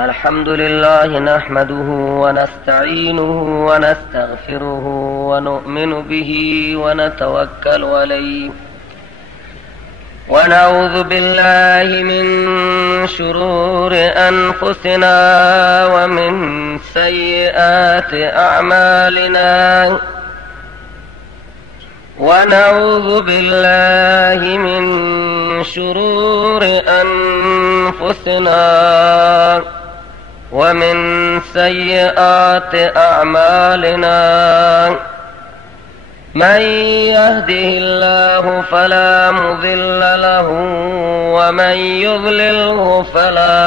الحمد لله نحمده ونستعينه ونستغفره ونؤمن به ونتوكل عليه ونعوذ بالله من شرور أنفسنا ومن سيئات أعمالنا ونعوذ بالله من شرور أنفسنا ومن سيئات أعمالنا من يهده الله فلا مضل له ومن يضلله فلا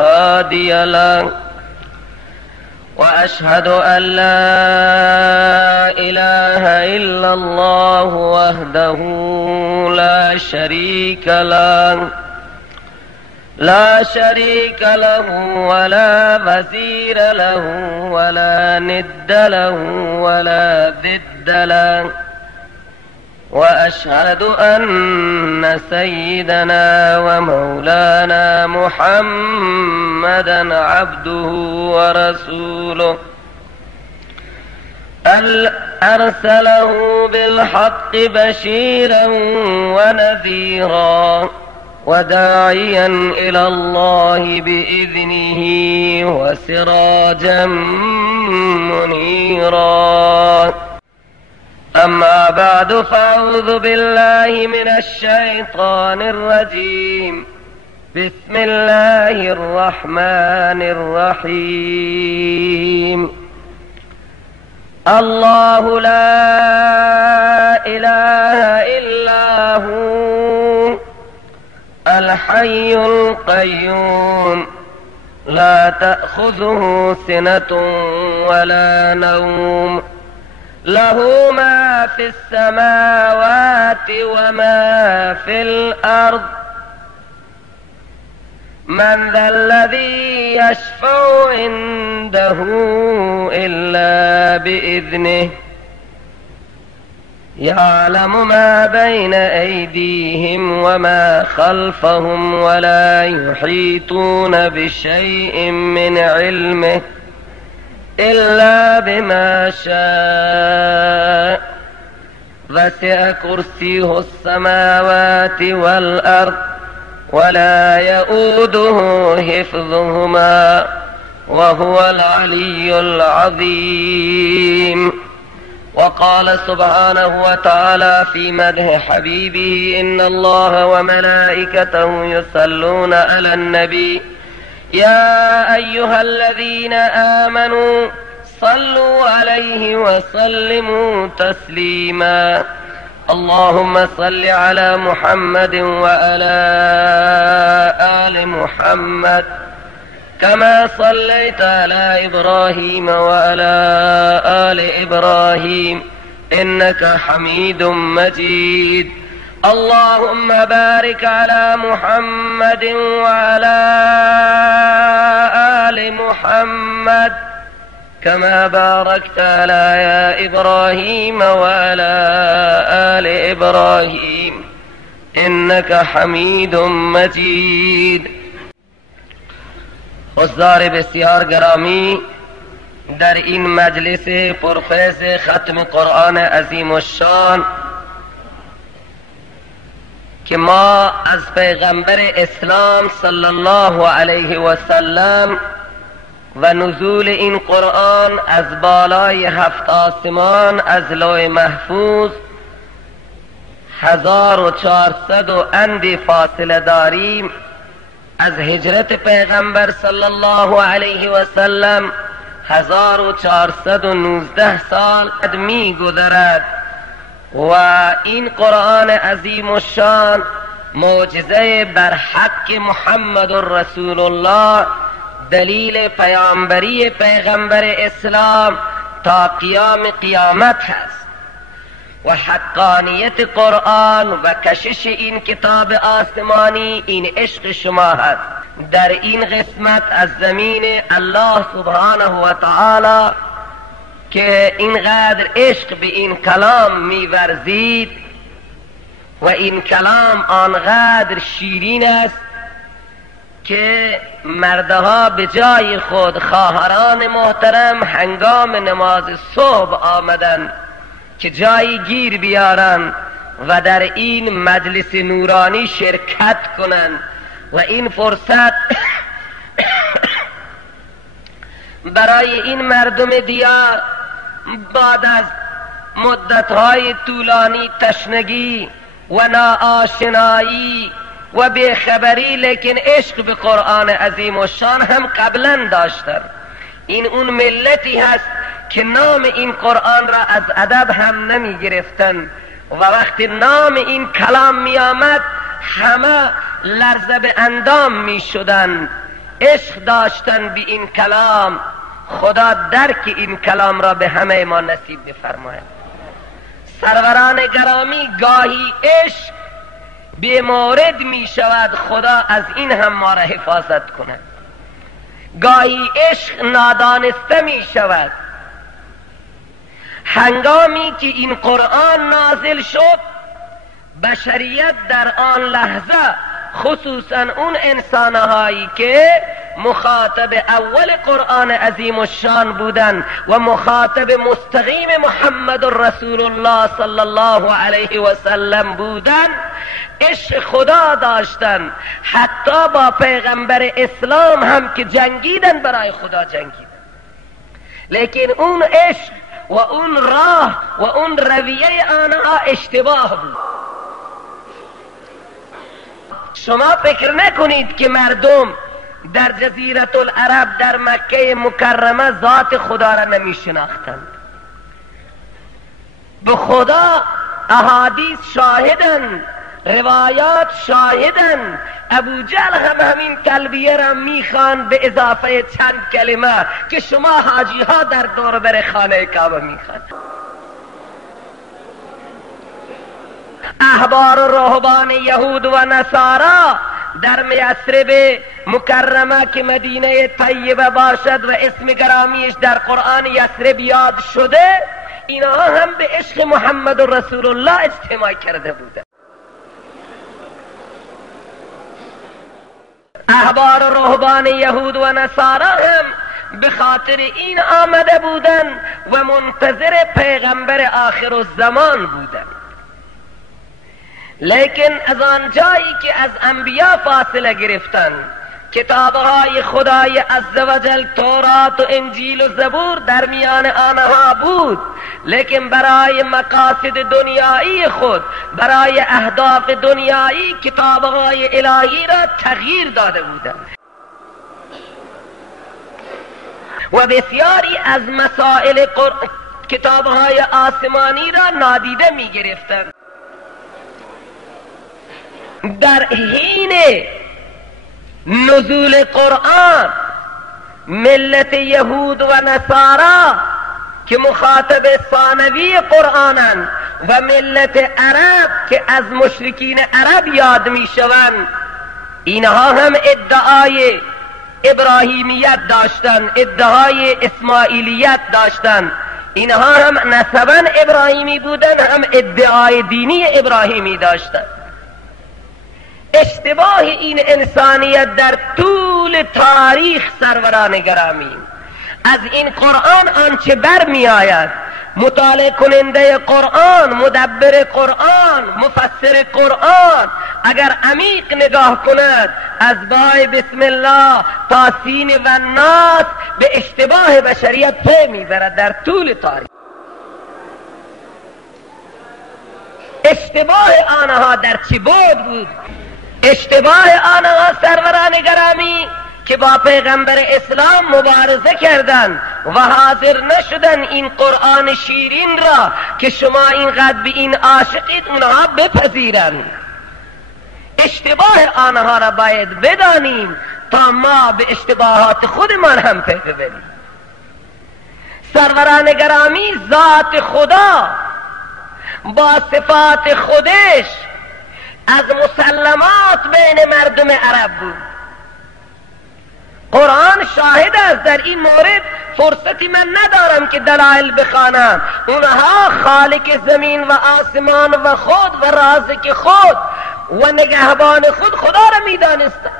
هادي له وأشهد أن لا إله إلا الله وحده لا شريك له ولا وزير له ولا ند له ولا ضد له وأشهد أن سيدنا ومولانا محمدا عبده ورسوله أرسله بالحق بشيرا ونذيرا وداعيا إلى الله بإذنه وسراجا منيرا أما بعد فأعوذ بالله من الشيطان الرجيم بسم الله الرحمن الرحيم الله لا إله إلا هو الحي القيوم لا تأخذه سنة ولا نوم له ما في السماوات وما في الأرض من ذا الذي يشفع عنده إلا بإذنه يعلم ما بين أيديهم وما خلفهم ولا يحيطون بشيء من علمه إلا بما شاء وسع كرسيه السماوات والأرض ولا يؤوده حفظهما وهو العلي العظيم وقال سبحانه وتعالى في مدح حبيبه إن الله وملائكته يصلون على النبي يا أيها الذين آمنوا صلوا عليه وسلموا تسليما اللهم صل على محمد وعلى آل محمد كما صليت على إبراهيم وعلى آل إبراهيم إنك حميد مجيد اللهم بارك على محمد وعلى آل محمد كما باركت على إبراهيم وعلى آل إبراهيم إنك حميد مجيد. حضار بسیار گرامی، در این مجلس پرفیض ختم قرآن عظیم الشان که ما از پیغمبر اسلام صلی الله علیه و سلم و نزول این قرآن از بالای 7 آسمان از لوح محفوظ 1400 و اندی فاصله داریم. از هجرت پیغمبر صلی الله علیه و سلم 1419 سال می گذرد و این قرآن عظیم الشان معجزه بر حق محمد رسول الله، دلیل پیامبری پیغمبر اسلام تا قیام قیامت هست و حقانیت قرآن و کشش این کتاب آسمانی این عشق شما هست. در این قسمت از زمین الله سبحانه و تعالی که اینقدر عشق به این کلام می‌ورزید و این کلام آنقدر شیرین است که مردها به جای خود خواهران محترم هنگام نماز صبح آمدن که جایی گیر بیارن و در این مجلس نورانی شرکت کنند و این فرصت برای این مردم دیار بعد از مدتهای طولانی تشنگی و ناآشنایی و بیخبری لیکن عشق به قرآن عظیم و شان هم قبلا داشتن. این اون ملتی هست که نام این قرآن را از ادب هم نمی گرفتن و وقتی نام این کلام می آمد همه لرزه به اندام می شدن. عشق داشتن به این کلام. خدا درک این کلام را به همه ما نصیب بفرماید. سروران گرامی، گاهی عشق بی مورد می شود، خدا از این هم ما را حفاظت کند. گاهی عشق نادانسته می شود. هنگامی که این قرآن نازل شد، بشریت در آن لحظه خصوصا اون انسانهایی که مخاطب اول قرآن عظیم الشان بودن و مخاطب مستقیم محمد رسول الله صلی الله علیه و سلم بودن، عشق خدا داشتن. حتی با پیغمبر اسلام هم که جنگیدن برای خدا جنگیدن، لیکن اون عشق و اون راه و اون رویه آنها اشتباه بود. شما فکر نکنید که مردم در جزیره العرب در مکه مکرمه ذات خدا را نمی شناختند. به خدا احادیث شاهدن، روایات شاهدن. ابو جهل هم همین تلبیه را میخوان به اضافه چند کلمه که شما حاجی ها در دور بر خانه کعبه میخوان. احبار و رهبان یهود و نصارا در یثرب مکرمه که مدینه طیبه باشد و اسم گرامیش در قرآن یثرب یاد شده، اینها هم به عشق محمد رسول الله اجتماع کرده بودند. احبار و رهبان یهود و نصارا هم به خاطر این آمده بودند و منتظر پیغمبر آخر الزمان بودند. لیکن از آن جایی که از انبیا فاصله گرفتن، کتابهای خدای عزوجل تورات و انجیل و زبور در میان آنها بود، لیکن برای مقاصد دنیایی خود، برای اهداف دنیایی کتابهای الهی را تغییر داده بودند و بسیاری از مسائل کتابهای آسمانی را نادیده می گرفتند. در حین نزول قرآن ملت یهود و نصارا که مخاطب ثانوی قرآنند و ملت عرب که از مشرکین عرب یاد می شوند، اینها هم ادعای ابراهیمیت داشتند، ادعای اسماعیلیت داشتند. اینها هم نسباً ابراهیمی بودند، هم ادعای دینی ابراهیمی داشتند. اشتباه این انسانیت در طول تاریخ سروران گرامی، از این قرآن آنچه بر می آید، مطالعه کننده قرآن، مدبر قرآن، مفسر قرآن اگر عمیق نگاه کند، از بای بسم الله تا سین و ناس به اشتباه بشریت پی می برد. در طول تاریخ اشتباه آنها در چه بود؟ اشتباه آنها سروران گرامی که با پیغمبر اسلام مبارزه کردند و حاضر نشدن این قرآن شیرین را که شما اینقدر به این عاشقید اونها بپذیرند. اشتباه آنها را باید بدانیم تا ما به اشتباهات خودمان هم پی ببریم. سروران گرامی، ذات خدا با صفات خودش از مسلمات بین مردم عرب بود. قرآن شاهد است در این مورد. فرصتی من ندارم که دلائل بخوانم. اونها خالق زمین و آسمان و خود و رازق خود و نگهبان خود خدا را میدانستند.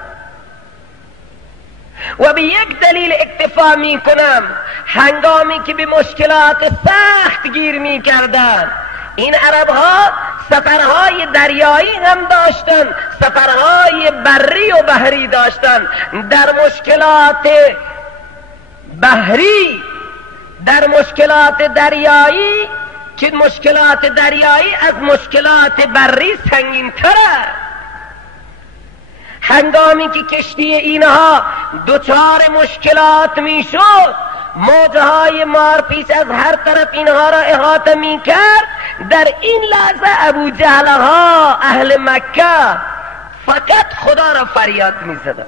و به یک دلیل اکتفا می کنم. هنگامی که به مشکلات سخت گیر می کردن، این عرب ها سفرهای دریایی هم داشتن، سفرهای بری و بحری داشتن. در مشکلات بحری، در مشکلات دریایی، که مشکلات دریایی از مشکلات بری سنگین تره، هنگامی که کشتی اینها دچار مشکلات می شد، موجهای مارپیچ از هر طرف اینها را احاطه می کرد، در این لحظه ابو جهلها اهل مکه فقط خدا را فریاد می زدن.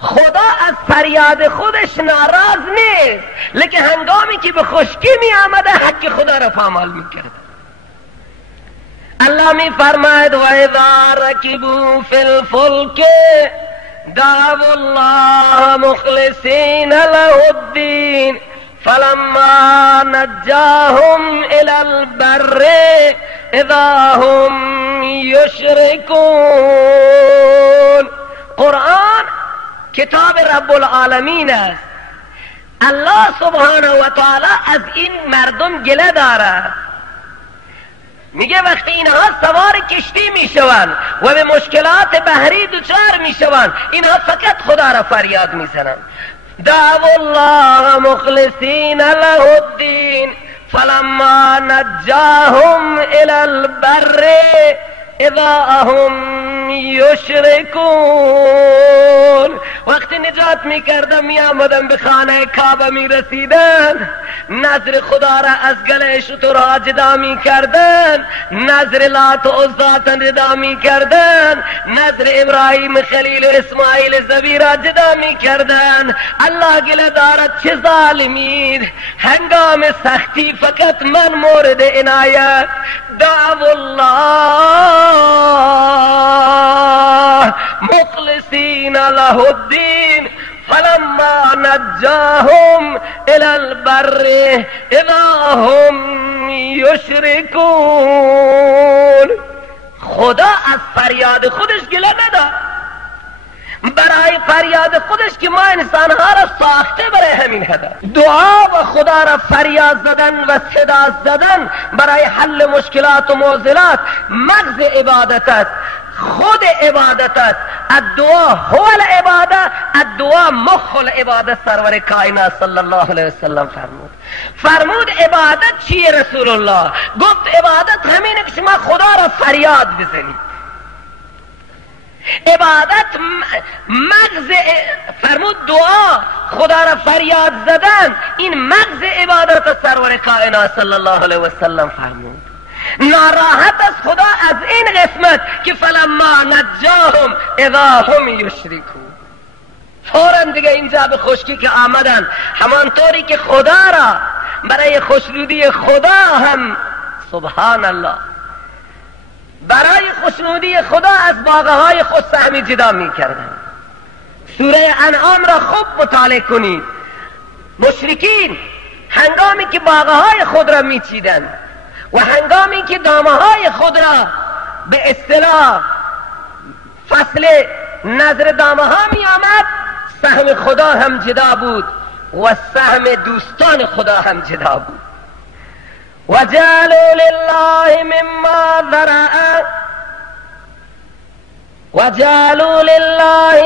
خدا از فریاد خودش ناراض نیست، لیکن هنگامی که به خشکی می آمده حق خدا را پامال می کرد. الله می فرماید و اذا رکبوا فی الفلک دعوا الله مخلصین له الدین فلما نجاهم الى البر اذا هم یشرکون. قرآن کتاب رب العالمین است. الله سبحانه و تعالی از این مردم گله دارد. میگه وقتی اینها سوار کشتی میشوند و به مشکلات بحری دچار میشوند، اینها فقط خدا را فریاد میزنند. دعوا الله مخلصین له الدین فلما نجاهم الى البر اذا هم یشرکون. وقتی نجات میکردم میامدم به خانه کعبه میرسیدن، نظر خدا را از گله شترها جدا میکردن، نظر لات و عزا جدا میکردن، نظر ابراهیم خلیل و اسماعیل ذبیح را جدا میکردن. الله گله دارد چه ظالمین، هنگام سختی فقط من مورد عنایت. دعوا الله مخلصین له الدین فلما نجاهم الى البر اذا هم یشرکون. خدا از فریاد خودش گله ندارد، برای فریاد خودش که ما انسانها را ساخته برای همین هدف. دعا و خدا را فریاد زدن و صدا زدن برای حل مشکلات و معضلات مغز عبادت است، خود عبادت است. الدعا هو العباده، الدعا مخ العباده. سرور کائنات صلی الله علیه وسلم فرمود عبادت چیه رسول الله؟ گفت عبادت همینه که شما خدا را فریاد بزنید. عبادت مغز، فرمود دعا خدا را فریاد زدن این مغز عبادت. سرور کائنات صلی الله علیه وسلم فرمود ناراحت از خدا از این قسمت که فلما نجاهم اذا هم یشرکون. فوراً دیگه اینجا به خشکی که آمدن، همانطوری که خدا را برای خوشنودی خدا هم سبحان الله برای خوشنودی خدا از باغه های خود سهمی جدا می کردن. سوره انعام را خوب مطالعه کنید. مشرکین هنگامی که باغه های خود را می چیدن و هنگامی که دامه های خود را به اصطلاح فصل نظر دامه ها می آمد، سهم خدا هم جدا بود و سهم دوستان خدا هم جدا بود. وجعلوا لله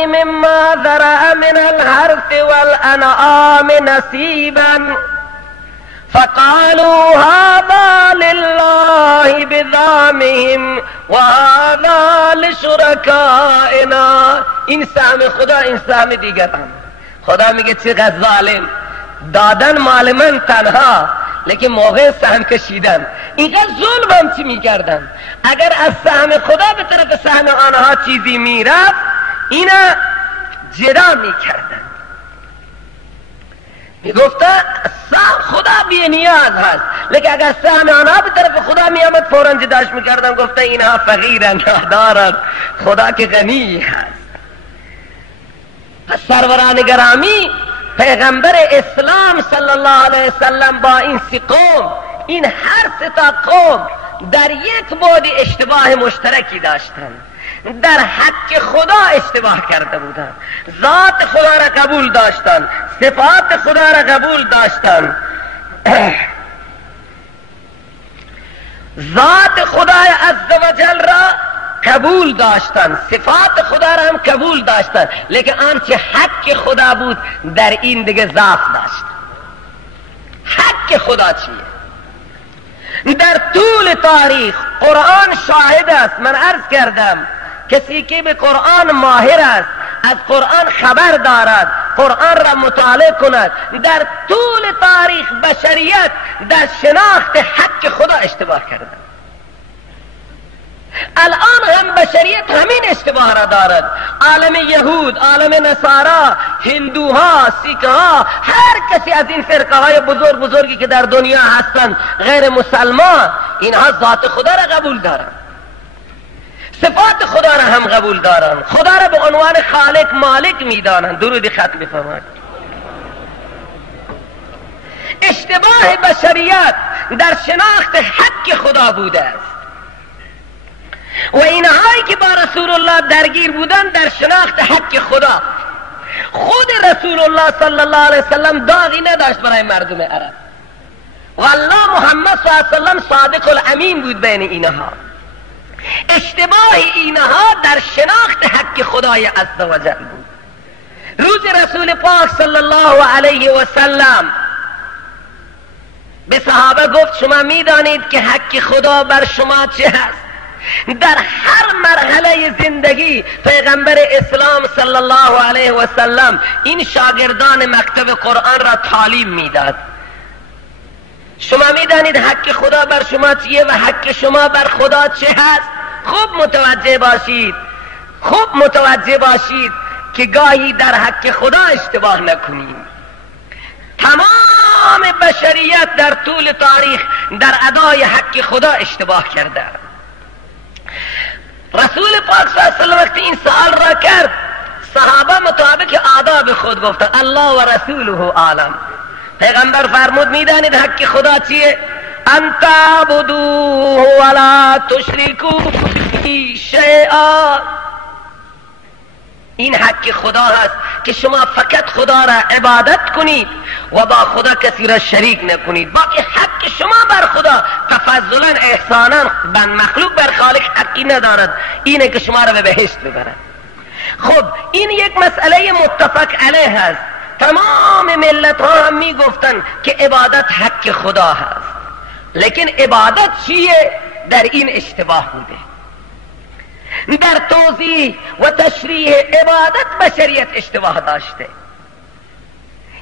مما ذرأ من الحرث والأنعام نصيبا فقالوا هذا لله بزعمهم وهذا لشركائنا. این سهم خدا، این سهم دیگر هم. خدا میگه چقدر ظالم، دادن مال من تنها، لیکن موقع سهم کشیدن اینقدر ظلم هم چی میکردن. اگر از سهم خدا به طرف سهم آنها چیزی میرفت اینا جدا میکردن. میگفته سهم خدا بی نیاز هست، لیکن اگر سهم آنها به طرف خدا میامد فوراً جداش میکردن. گفته اینها فقیرن ندارن، خدا که غنی هست. سروران گرامی پیغمبر اسلام صلی الله علیه وسلم با این سی قوم، این هر سه تا قوم در یک بعد اشتباه مشترکی داشتند. در حق خدا اشتباه کرده بودند. ذات خدا را قبول داشتند، صفات خدا را قبول داشتند، ذات خدای عزوجل را قبول داشتند، صفات خدا را هم قبول داشتند، لیکن آنچه حق خدا بود در این دیگه ضعف داشت. حق خدا چیه؟ در طول تاریخ قرآن شاهد است. من عرض کردم کسی که به قرآن ماهر است، از قرآن خبر دارد، قرآن را مطالعه کند، در طول تاریخ بشریت در شناخت حق خدا اشتباه کرده. الان هم بشریت همین اشتباه را دارد. عالم یهود، عالم نصارا، هندوها، سیکها، هر کسی از این فرقه های بزرگی که در دنیا هستند غیر مسلمان، اینها ذات خدا را قبول دارند، صفات خدا را هم قبول دارند، خدا را به عنوان خالق مالک میدانند. درود ختم بفرمایید. اشتباه بشریت در شناخت حق خدا بوده است و اینهایی که با رسول الله درگیر بودن در شناخت حق خدا. خود رسول الله صلی الله علیه وسلم داغی نداشت برای مردم عرب و الله محمد صلی الله علیه وسلم صادق الامین بود بین اینها. اشتباه اینها در شناخت حق خدای عزوجل بود. روز رسول پاک صلی الله علیه وسلم به صحابه گفت شما میدانید که حق خدا بر شما چه هست؟ در هر مرحله زندگی پیغمبر اسلام صلی الله علیه و سلم این شاگردان مکتب قرآن را تعلیم میداد. شما میدانید حق خدا بر شما چیه و حق شما بر خدا چه هست؟ خوب متوجه باشید، خوب متوجه باشید که گاهی در حق خدا اشتباه نکنید. تمام بشریت در طول تاریخ در ادای حق خدا اشتباه کرده. رسول پاک صلی الله علیه وسلم وقتی این سوال را کرد، صحابه مطابق آداب خود گفتن الله و رسوله عالم. پیغمبر فرمود میدانید حق خدا چیه؟ ان تعبدوه ولا تشرکوا به شیئا. این حق خدا هست که شما فقط خدا را عبادت کنید و با خدا کسی را شریک نکنید. باقی حق شما بر خدا تفضلا احسانا بن مخلوق بر خالق حقی ندارد، اینه که شما را به بهشت ببرد. خب این یک مسئله متفق علیه هست. تمام ملت ها هم می گفتن که عبادت حق خدا هست، لیکن عبادت چیه؟ در این اشتباه بوده. در توضیح و تشریح عبادت بشریت اشتباه داشته.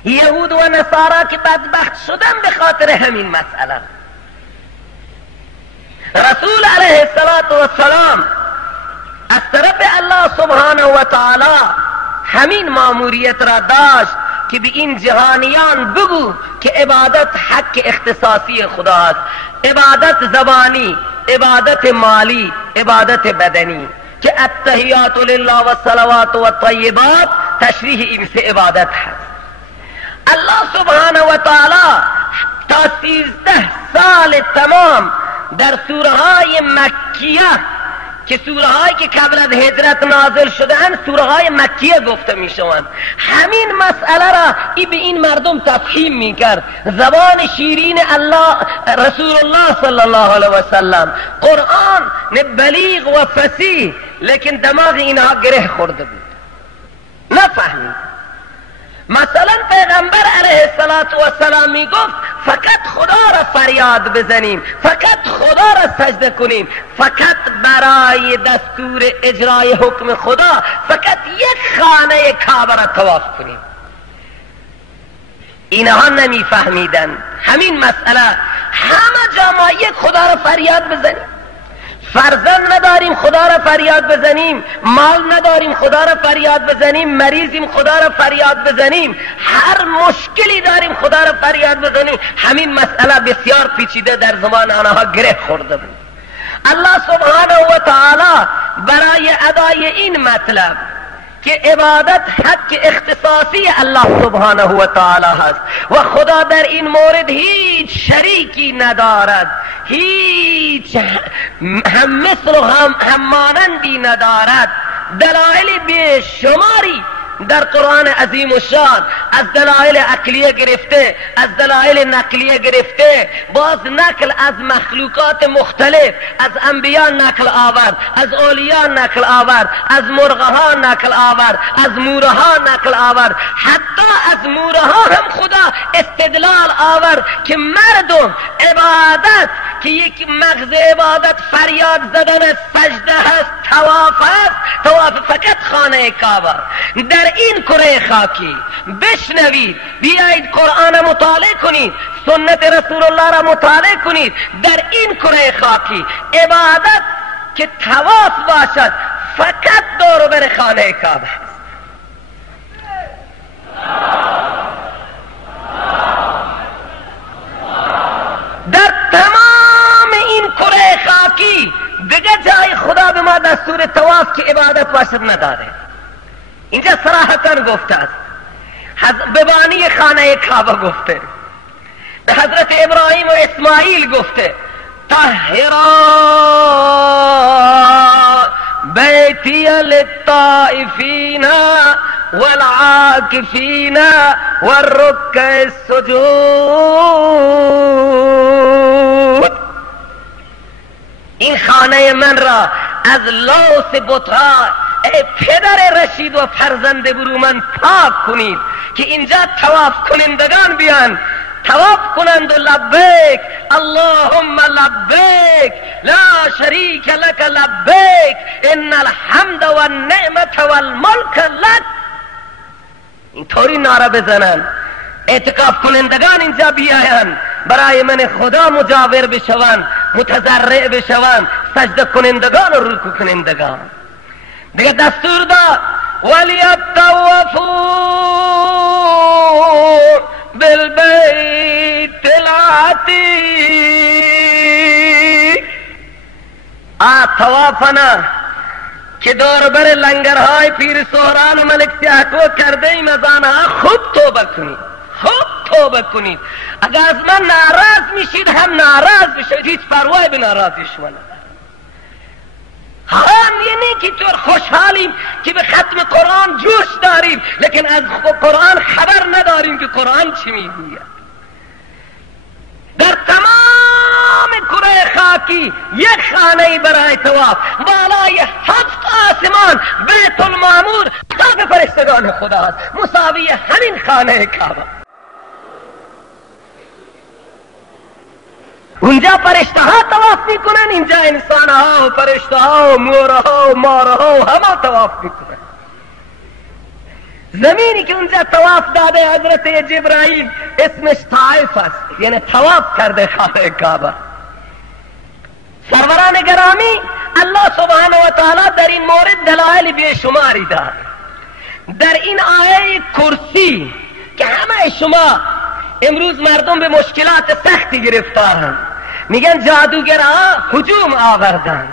یهود و نصارا که بدبخت شدن به خاطر همین مسئله. رسول علیه السلام از طرف الله سبحانه و تعالی همین ماموریت را داشت که به این جهانیان بگو که عبادت حق اختصاصی خدا است. عبادت زبانی، عبادت مالی، عبادت بدنی، که التحیات لله و الصلوات و الطیبات تشریح این سه عبادت هست. الله سبحانه و تعالی تا 13 سال تمام در سوره های مکیه که سوره هایی که قبل از هجرت نازل شده‌اند سوره های مکیه گفته می شوند، همین مسئله را به این مردم تفهیم می کرد. زبان شیرین الله رسول الله صلی الله علیه و سلم، قرآن بلیغ و فصیح، لیکن دماغ اینها گره خورده بود، نفهمید. مثلا پیغمبر علیه السلام می گفت فقط خدا را فریاد بزنیم، فقط خدا را سجده کنیم، فقط برای دستور اجرای حکم خدا فقط یک خانه کعبه را طواف کنیم. اینها نمی فهمیدن همین مسئله. همه جا یک خدا را فریاد بزنیم، فرزند نداریم خدا را فریاد بزنیم، مال نداریم خدا را فریاد بزنیم، مریضیم خدا را فریاد بزنیم، هر مشکلی داریم خدا را فریاد بزنیم. همین مسئله بسیار پیچیده در زمان آنها گره خورده بود. الله سبحانه و تعالی برای ادای این مطلب که عبادت حق اختصاصی الله سبحانه و تعالی هست و خدا در این مورد هیچ شریکی ندارد، هیچ هم مثل و هم مانندی ندارد. دلایل بیشماری در قرآن عظیم و شان، از دلایل عقلیه گرفته، از دلایل نقلیه گرفته، باز نقل از مخلوقات مختلف، از انبیاء نقل آورد، از اولیاء نقل آورد، از مرغها نقل آورد، از مورها نقل آورد، حتی از مورها هم خدا استدلال آورد که مردم عبادت که یک مغز عبادت فریاد زدن است، سجده هست، طواف هست، طواف فقط خانه کعبه. در این کره خاکی بشنوید، بیایید قرآن مطالعه کنید، سنت رسول الله را مطالعه کنید. در این کره خاکی عبادت که طواف باشد فقط دور و بر خانه کعبه است. در تمام این کره خاکی دیگه جای خدا به ما دستور طواف که عبادت باشد نداده. اینجا صراحتاً گفته است، به بانی خانه کعبه گفته، به حضرت ابراهیم و اسماعیل گفته طهرا بیتی للطائفین والعاکفین والرکع السجود. این خانه من را از لوث بت‌ها ای پدر رشید و فرزند برومن پاک کنید که اینجا طواف کنندگان بیان، طواف کنند و لبیک اللهم لبیک لا شریک لک لبیک ان الحمد و النعمت والملک لک. اینطوری نعره بزنن، اعتکاف کنندگان اینجا بیاین، برای من خدا مجاور بشوند، متضرع بشوند، سجده کنندگان و رکوع کنندگان. دیگه دستور داد وَلْيَطَّوَّفُوا بِالْبَيْتِ الْعَتِیقِ. طوافنا که دور بر لنگرهای پیر سهران و ملک سیاهکو کرده ایم از آنها خوب توبه کنید، خوب توبه کنید. اگر از من ناراض میشید هم ناراض بشید، هیچ پروایی به ناراضی شما ندارم. هم یعنی که طور خوشحالیم که به ختم قرآن جوش داریم، لیکن از قرآن خبر نداریم که قرآن چی میگوید. در تمام کره خاکی یک خانه برای طواف، بالای 7 آسمان بیت المعمور طواف فرشتگان خدا است، مساوی همین خانه کعبه. اونجا فرشته ها طواف میکنن، اینجا انسان ها و فرشته ها و موره ها و ماره ها و همه طواف میکنن. زمینی که اونجا طواف داده حضرت جبرائیل اسمش طائف است، یعنی طواف کرده خانه کعبه. سروران گرامی، الله سبحانه و تعالی در این مورد دلایل بیشماری داد. در این آیه کرسی که همه شما امروز مردم به مشکلات سختی گرفتارند، میگن جادوگرها هجوم آوردن،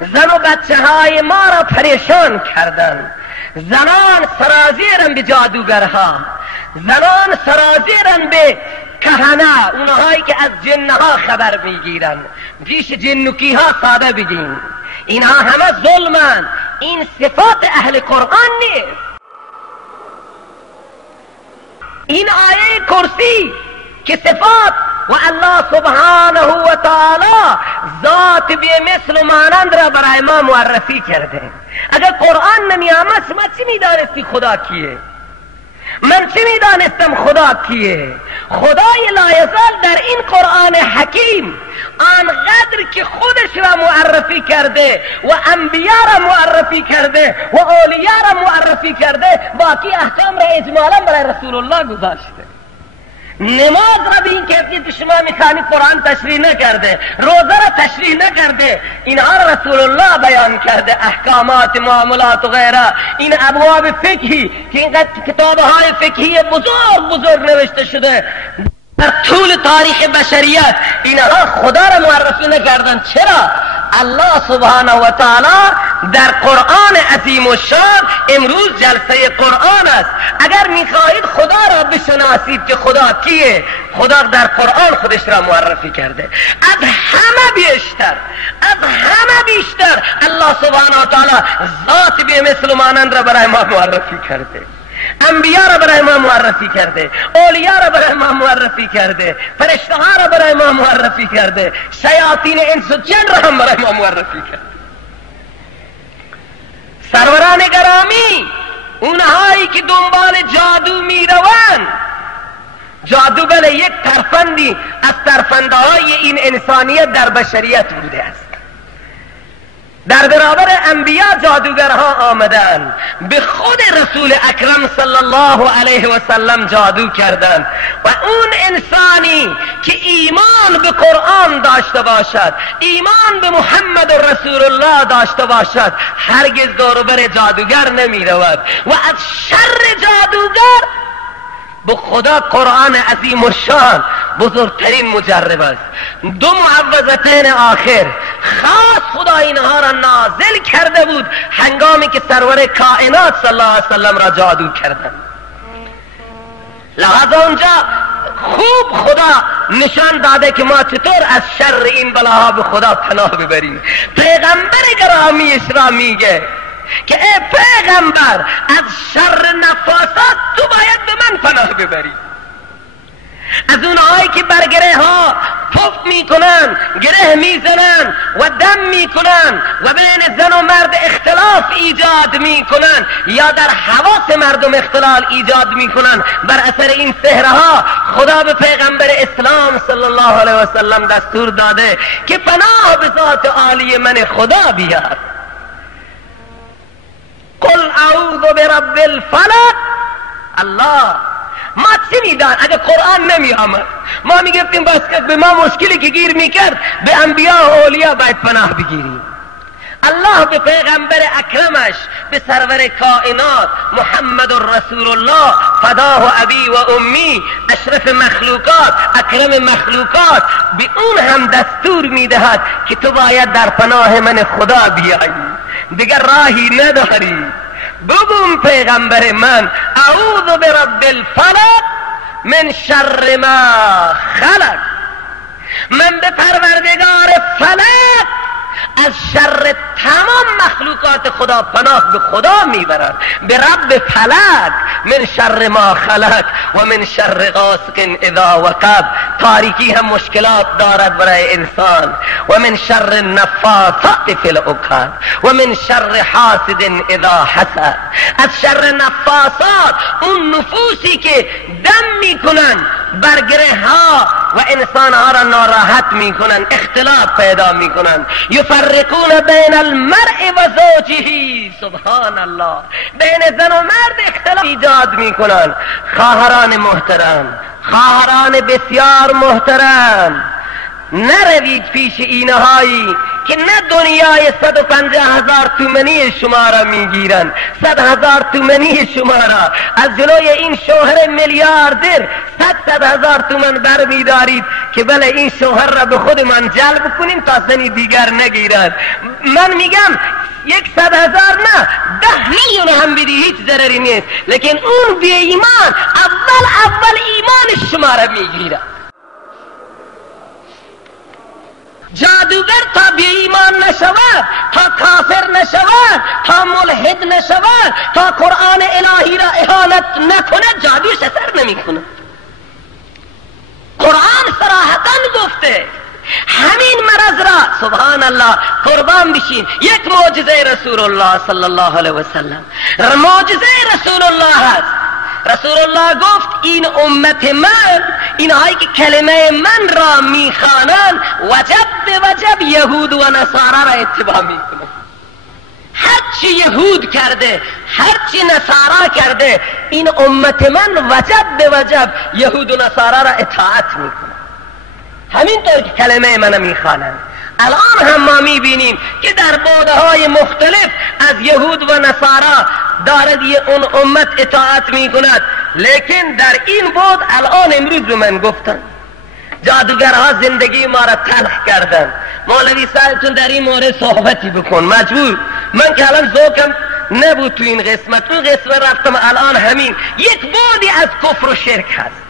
زن و بچه های ما را پریشان کردن، زنان سرازیرن به جادوگرها، زنان سرازیرن به کهنه، اونهایی که از جنها خبر میگیرن. پیش جنوکی ها ساده بگین اینها همه ظلمن، این صفات اهل قرآن نیست. این آیه کرسی که صفات و الله سبحانه و تعالی ذات به مثل و مانند را برای ما معرفی کرده. اگر قرآن نمی آمد شما چی میدانستی خدا کیه؟ من چی میدانستم خدا کیه؟ خدای لایزال در این قرآن حکیم آنقدر که خودش را معرفی کرده و انبیا را معرفی کرده و اولیاء را معرفی کرده، باقی احکام را اجمالا برای رسول الله گذاشته. نماز را به این کیفیت شما میخوانید قرآن تشریح نکرده، روزه را تشریح نکرده، اینها را رسول الله بیان کرده، احکامات معاملات و غیره. این ابواب فقهی که اینقدر کتابهای فقهی بزرگ نوشته شده در طول تاریخ بشریت، اینها خدا را معرفی نکردن. چرا؟ الله سبحانه و تعالی در قرآن عظیم الشان. امروز جلسه قرآن است. اگر میخواهید خدا را بشناسید که خدا کیه، خدا در قرآن خودش را معرفی کرده. از همه بیشتر الله سبحانه و تعالی ذات بی مثل و مانند را برای ما معرفی کرده، انبیا را برای ما معرفی کرده، اولیاء را برای ما معرفی کرده، فرشته ها را برای ما معرفی کرده، شیاطین انس و جن را هم برای ما معرفی کرده. سروران گرامی، اونهایی که دنبال جادو می روند، جادو بله یک ترفندی از ترفندهای این انسانیت در بشریت بوده است. در برابر انبیا جادوگرها آمدند، به خود رسول اکرم صلی الله علیه و سلم جادو کردند و اون انسانی که ایمان به قرآن داشته باشد، ایمان به محمد رسول الله داشته باشد، هرگز دوربر جادوگر نمی رود و از شر جادوگر به خدا قرآن عظیم الشان بزرگترین مجرب است. دو معوذتین آخر خاص خدا اینها را نازل کرده بود هنگامی که سرور کائنات صلی الله علیه وسلم را جادو کردند. لحظه اونجا خوب خدا نشان داده که ما چطور از شر این بلاها به خدا پناه ببریم. پیغمبر گرامیش را میگه که ای پیغمبر، از شر نفاسات تو باید به من پناه ببری. از اونهایی که بر گره ها پف میکنن، گره میزنن و دم میکنن و بین زن و مرد اختلاف ایجاد میکنن یا در حواس مردم اختلال ایجاد میکنن، بر اثر این سحرها خدا به پیغمبر اسلام صلی الله علیه و سلم دستور داده که پناه به ذات عالی من خدا بیار. قل اعوذ برب الفلق. الله ما چی میدان؟ اگر قرآن نمی آمد ما میگفتیم بس که به ما مشکلی که گیر میکرد به انبیا و اولیاء باید پناه بگیریم. الله به پیغمبر اکرمش، به سرور کائنات محمد رسول الله فداه ابی و امی، اشرف مخلوقات، اکرم مخلوقات، به اون هم دستور میدهد که تو باید در پناه من خدا بیایی، دیگر راهی نداری. بگم پیغمبر من اعوذ برب الفلق من شر ما خلق، من به پروردگار فلق از شر تمام مخلوقات خدا پناه به خدا میبرد. به رب فلق من شر ما خلق و من شر غاسق اذا وقب. تاریکی هم مشکلات دارد برای انسان. و من شر النفاثات فی العقد و من شر حاسد اذا حسد. از شر نفاثات، اون نفوسی که دم میکنن بر گره ها و انسان ها را ناراحت میکنن، اختلاف پیدا میکنن. یفرقون بین المرء و زوجه، سبحان الله، بین زن و مرد اختلاف ایجاد میکنن. خواهران محترم، خواهران بسیار محترم، نروید پیش اینهایی که نه دنیای 150,000 تومانی شما را میگیرن، 100,000 تومانی شما را از جلوی این شوهر میلیاردر 100,000 تومان بر میدارید که بله این شوهر را به خود من جلب کنیم تا زنی دیگر نگیرد. من میگم 100,000 نه 10 میلیون هم بدی هیچ ضرری نیست، لیکن اون بی ایمان اول ایمان شما را میگیرد. جادوگر تا بی ایمان نشود، تا کافر نشود، تا ملحد نشود، تا قرآن الهی را اهانت نکند، جادوش اثر نمی کند. قرآن صراحتاً گفته همین مرض را، سبحان الله، قربان بشین، یک معجزه رسول الله صلی الله علیه و سلم، معجزه رسول الله هست. رسول الله گفت این امت من، اینهایی که کلمه من را میخوانند، وجب به وجب یهود و نصارا را اتباع میکنند. هرچی یهود کرده، هرچی نصارا کرده، این امت من وجب به وجب یهود و نصارا را اطاعت میکنند. همینطور که کلمه من میخوانند. الان هم ما میبینیم که در بودهای مختلف از یهود و نصارا دارد اون امت اطاعت میکند، لیکن در این بود الان امروز به من گفتن جادوگرها زندگی ما را تلخ کردن. مولوی صاحبتون در این مورد صحبتی بکن، مجبور من که الان ذوقم نبود تو این قسمت رفتم الان همین یک بودی از کفر و شرک هست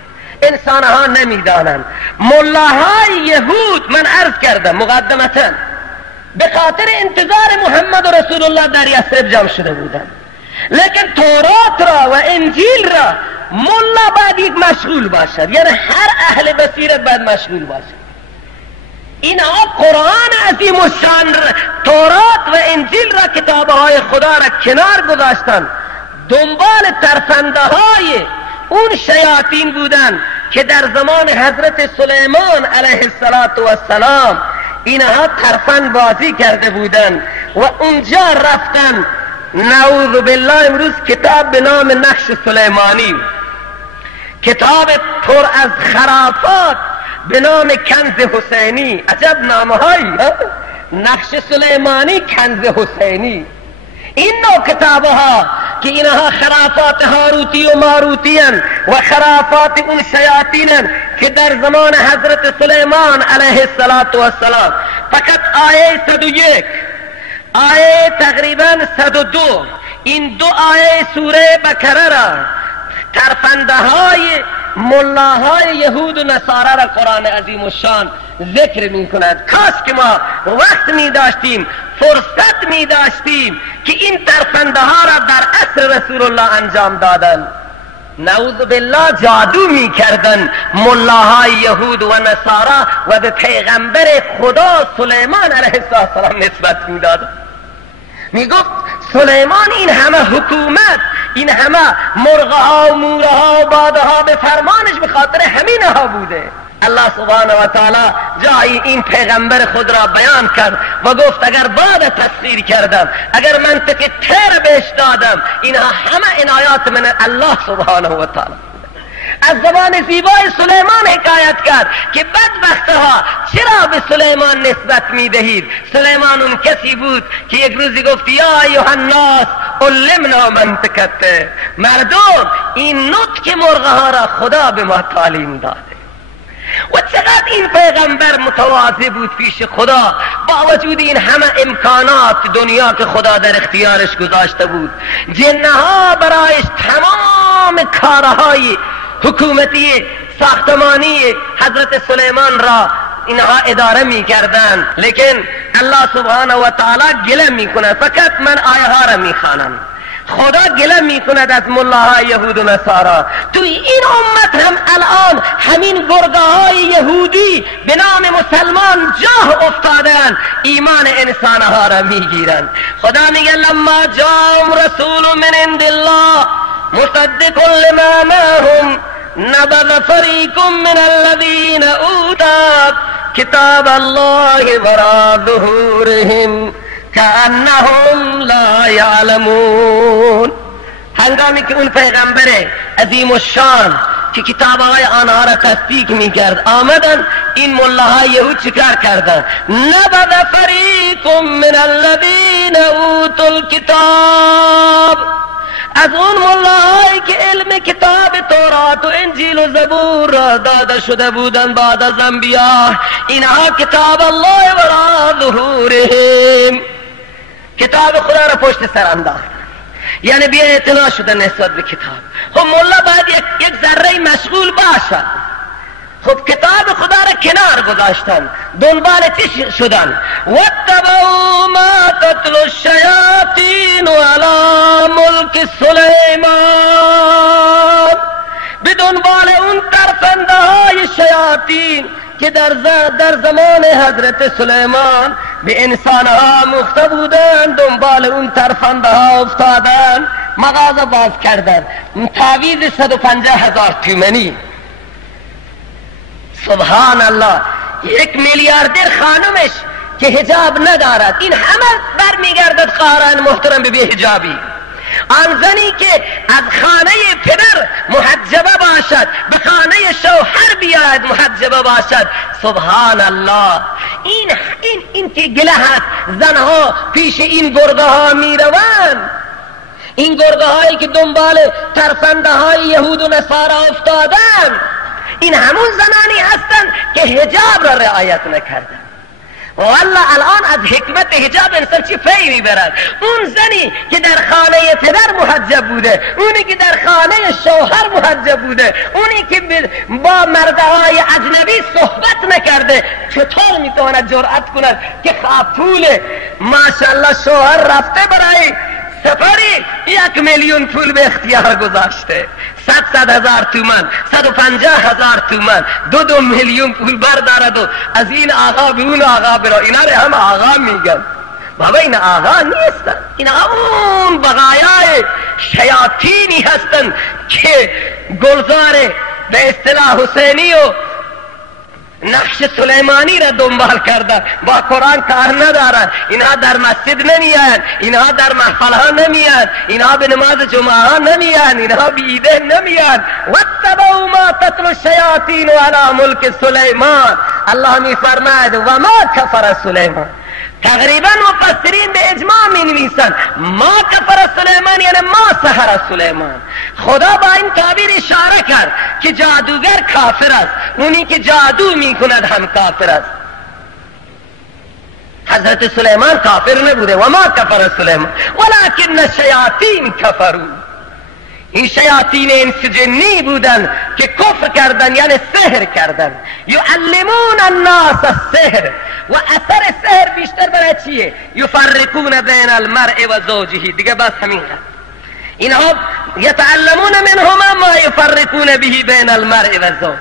انسان ها نمیدانند. ملاهای یهود من عرض کردم مقدمتا به خاطر انتظار محمد و رسول الله در یثرب جمع شده بودند، لیکن تورات را و انجیل را ملا باید یک مشغول باشد، یعنی هر اهل بصیرت باید مشغول باشد. اینها قرآن عظیم و شان تورات و انجیل را کتابهای خدا را کنار گذاشتند، دنبال ترفنده های اون شیاطین بودند که در زمان حضرت سلیمان علیه السلام اینها ترفند بازی کرده بودند و اونجا رفتن. نعوذ بالله امروز کتاب به نام نقش سلیمانی، کتاب پر از خرافات به نام کنز حسینی، عجب نامهایی، نقش سلیمانی، کنز حسینی، این نوع کتابها که اینها خرافات هاروتی و ماروتی هن و خرافات اون شیاطین که در زمان حضرت سلیمان علیه السلام. فقط آیه 101 آیه تقریبا 102 این دو آیه سوره بقره را ترفنده های ملاهای یهود و نصارا را قرآن عظیم و شان ذکر می کند. کاش که ما وقت می داشتیم، فرصت می داشتیم که این ترفنده ها را در عصر رسول الله انجام دادن. نعوذ بالله جادو می کردن ملاهای یهود و نصارا و به پیغمبر خدا سلیمان علیه السلام نسبت می دادن. می گفت سلیمان این همه حکومت، این همه مرغ ها و موره ها و باده ها به فرمانش به خاطر همین ها بوده. الله سبحانه و تعالی جایی این پیغمبر خود را بیان کرد و گفت اگر بعد تسخیر کردم، اگر منطق تیر بهش دادم، اینها همه عنایات من الله سبحانه و تعالی. از زبان زیبای سلیمان حکایت کرد که بدبختها چرا به سلیمان نسبت می دهید؟ سلیمان اون کسی بود که یک روزی گفت یا ایها الناس علمنا منطقت، مردم این نطق مرغ ها را خدا به ما تعلیم داده. و چقدر این پیغمبر متواضع بود پیش خدا با وجود این همه امکانات دنیا که خدا در اختیارش گذاشته بود. جنها برایش تمام کارهای حکومتی ساختمانی حضرت سلیمان را اینها اداره می کردن، لیکن الله سبحانه و تعالی گله می کند. فقط من آیه ها را می خوانم. خدا گله می کند از ملاهای یهود و نصارا. توی این امت هم الان همین گرگه های یهودی به نام مسلمان جاه افتادن، ایمان انسانها را می گیرن. خدا میگه لما جاءهم رسول من عند الله مصدق لما معهم نبذ فریق من الذین اوتوا کتاب الله وراء ظهورهم کأنهم لا یعلمون. هنگامی که اون پیغمبر عظیم الشان که کتابهای آنها را تصدیق میکرد آمدن، این ملاهای یهود چیکار کردن؟ نبذ فریق من الذین اوتوا الکتاب، از اون ملاهایی که علم کتاب تورات و انجیل و زبور را داده شده بودن بعد از انبیا، اینها کتاب الله وراء ظهورهم، کتاب خدا را پشت سر انداختن، یعنی بی اعتنا شدن نسبت به کتاب. خب ملا باید یک ذره مشغول باشد. خب کتاب خدا را کنار گذاشتن، دنبال چی شدن؟ واتبعوا ما تتلو الشیاطین علی ملک سلیمان، به دنبال اون ترفنده های شیاطین که در زمان حضرت سلیمان به انسانها مخته بودن، دنبال اون ترفنده ها افتادن، مغازه باز کردن، تعویض 150,000 تومانی. سبحان الله، یک میلیاردر خانمش که حجاب ندارد، این همه برمیگردد خواهران محترم به حجابی. آن زنی که از خانه پدر محجبه باشد به خانه شوهر بیاید محجبه باشد. سبحان الله، این که گله هست زنها پیش این گرگه ها می روند، این گرگه هایی که دنبال ترفنده های یهود و نصارا افتادن، این همون زنانی هستند که حجاب را رعایت نکردن. والله الان از حکمت حجاب انسان چی فی میبرد. اون زنی که در خانه پدر محجب بوده، اونی که در خانه شوهر محجب بوده، اونی که با مردهای اجنبی صحبت نکرده، چطور میتواند جرأت کند که پول ماشاءالله شوهر رفته برای سفری 1 میلیون پول به اختیار گذاشته، 100,000 تومان، 150,000 تومان، 2 میلیون پول بردارد و از این آقا به اون آقا برو. اینا رو هم آقا میگن. بابا این آقا نیستن، اینا اون بقایای شیاطینی هستن که گلزار به اصطلاح حسینی و نقش سلیمانی را دنبال کرده، با قرآن کار ندارن. اینها در مسجد نمیان، اینها در محفل ها نمیان، اینها به نماز جمعه ها نمیان، اینها به عیده نمیان. واتبعوا ما تتلو الشیاطین علی ملک سلیمان. الله میفرماید و ما کفر سلیمان. تقریبا مفسرین به اجماع می نویسن ما کفر سلیمان یعنی ما سحر سلیمان. خدا با این تعبیر اشاره کرد که جادوگر کافر است، اونی که جادو می کند هم کافر است. حضرت سلیمان کافر نبوده و ما کفر سلیمان ولکن الشیاطین کفروا. این شیاطین انس جنی بودن که کفر کردن یعنی سحر کردن. یعلمون الناس السحر. و اثر سحر بیشتر برای چیه؟ یفرقون بین المرء و زوجه. دیگه بس همین هست. اینها یتعلمون منهما ما یفرقون به بین المرء و زوجه،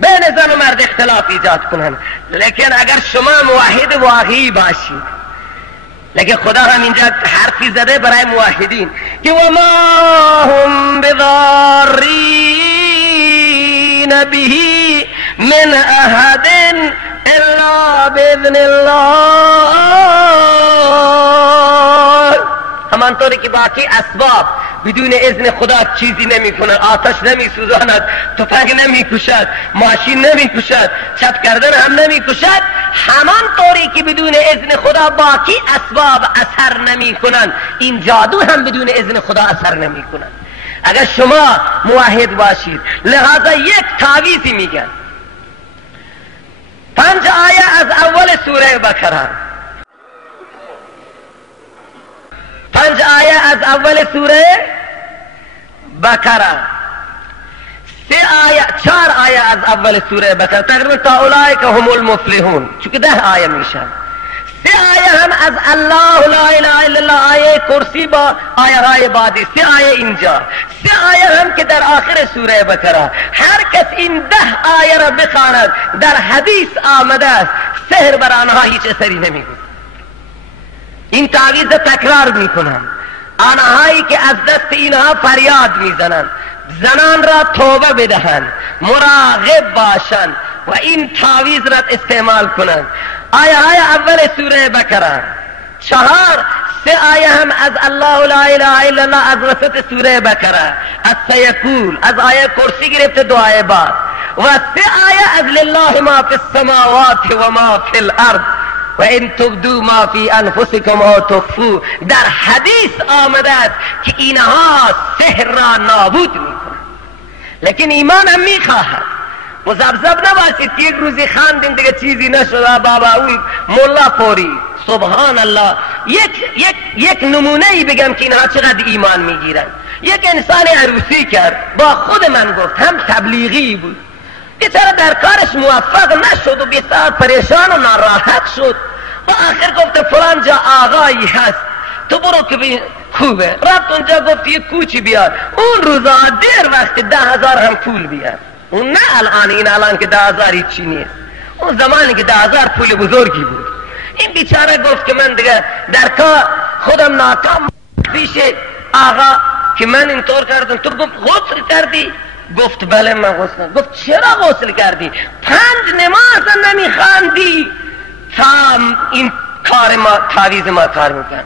بین زن و مرد اختلاف ایجاد کنن. لیکن اگر شما موحد واقعی باشید، لیکن خدا هم اینجا حرفی زده برای موحدین که و ما هم بضارین به من احد الا باذن الله. همانطوری که باقی اسباب بدون اذن خدا چیزی نمی کنند. آتش نمی سوزاند، تفنگ نمی کشد، ماشین نمی کشد، چپ کردن هم نمی کشد. همانطوری که بدون اذن خدا باقی اسباب اثر نمی کنند، این جادو هم بدون اذن خدا اثر نمی کنند. اگر شما موحد باشید، لہذا یک تعویذی میگن. 5 آیه از اول سوره بقره، 5 آیه از اول سوره بقره، 3 آیه 4 آیه از اول سوره بقره، تقریبا تا اولئک هم المفلحون، چونکه 10 آیه میشن. 3 آیه هم از الله لا اله الا الله، آیه کرسی با آیه های بعدی، 3 آیه اینجا، 3 آیه هم که در آخر سوره بقره. هر کس این 10 آیه را بخواند، در حدیث آمده است سحر بر آنها هیچ اثری نمیگوید. این تعویذ تکرار میکنن. آنهایی که از دست اینها فریاد میزنند، زنان را توبه بدهند، مراقب باشند و این تعویذ را استعمال کنند. آیه های اول سوره بقره 4، 3 آیه هم از الله لا اله الا الله از وسط سوره بقره، از سیکول، از آیه کرسی گرفته 2 آیه بعد، و 3 آیه از لله ما فی السماوات و ما فی الارض و ان تبدوا ما فی انفسکم او تخفوا. در حدیث آمده است که اینها سحر را نابود میکنند. لیکن ایمان هم میخواهد. مزبزب نباشید که یک روزی خواندیم دیگه چیزی نشده، بابا اون ملا فوری. سبحان الله. یک نمونه ای بگم که اینها چقدر ایمان میگیرن. یک انسان عروسی کرد، با خود من گفت، هم تبلیغی بود، بیچاره در کارش موفق نشد و بسیار پریشان و ناراحت شد و آخر گفت فلان جا آقایی هست، تو برو که خوبه. رفت اونجا گفت یک کوچی بیار. اون روزا دیر وقت 10,000 هم پول بیار. اون نه الان، این الان که 10,000 هیچی نیست، اون زمانی که 10,000 پول بزرگی بود. این بیچاره گفت که من دیگه در کار خودم ناکام. پیش آقا که من اینطور کردم، تو گفت غسل کردی؟ گفت بله من غسل کردم. گفت چرا غسل کردی؟ 5 نماز نمیخواندی تا این کار ما تعویذ ما کار میکن.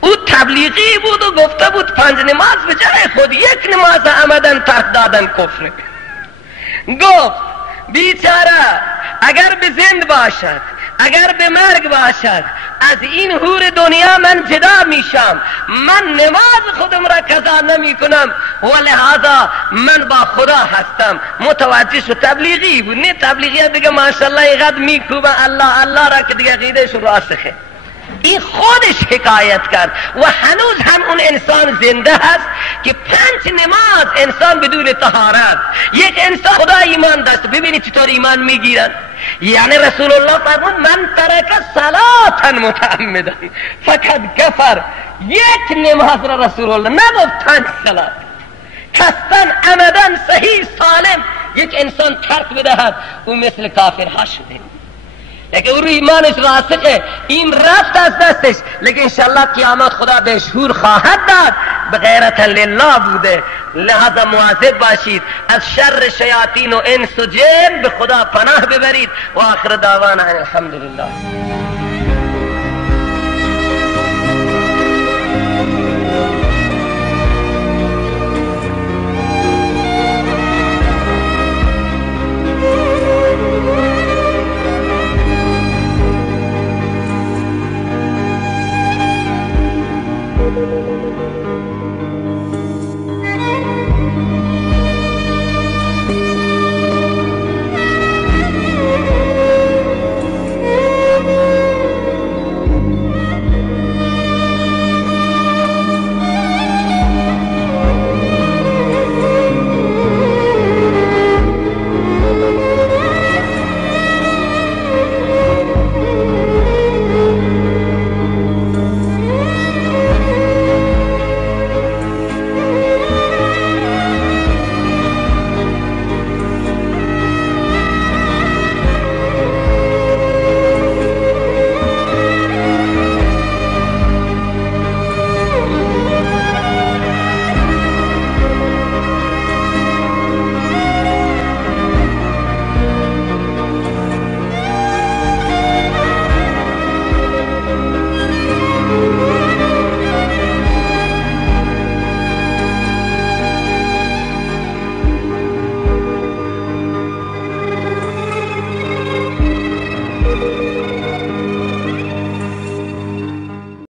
او تبلیغی بود و گفته بود 5 نماز به جای خود 1 نماز عمدن ترک دادن کفر. گفت بیچاره اگر به زند باشد، اگر به مرگ باشد، از این حور دنیا من جدا میشم، من نماز خودم را قضا نمی کنم و لحاظا من با خدا هستم. متوجه شو؟ تبلیغی بود، نه تبلیغی دیگه ماشاءالله اینقدر میکوبه الله الله را که دیگه عقیدهشون راسخه. این خودش حکایت کرد و هنوز هم اون انسان زنده هست که 5 نماز انسان بدون طهارت، یک انسان خدا ایمان داشت. ببینید چطور ایمان میگیرن. یعنی رسول الله فرمود من ترک صلاة متعمدا فقط کفر. یک نماز را رسول الله نگفت 5 صلات. قصدن عمدن صحیح سالم یک انسان ترک بدهد او مثل کافرها شده. لیکن او رو ایمانش راسخه، این رفت از دستش، لیکن انشالله قیامت خدا بهش حور خواهد داد. بغیرت لله بوده. لحظه مواظب باشید، از شر شیاطین و انس و جن به خدا پناه ببرید. و آخر دعوانا الحمدلله.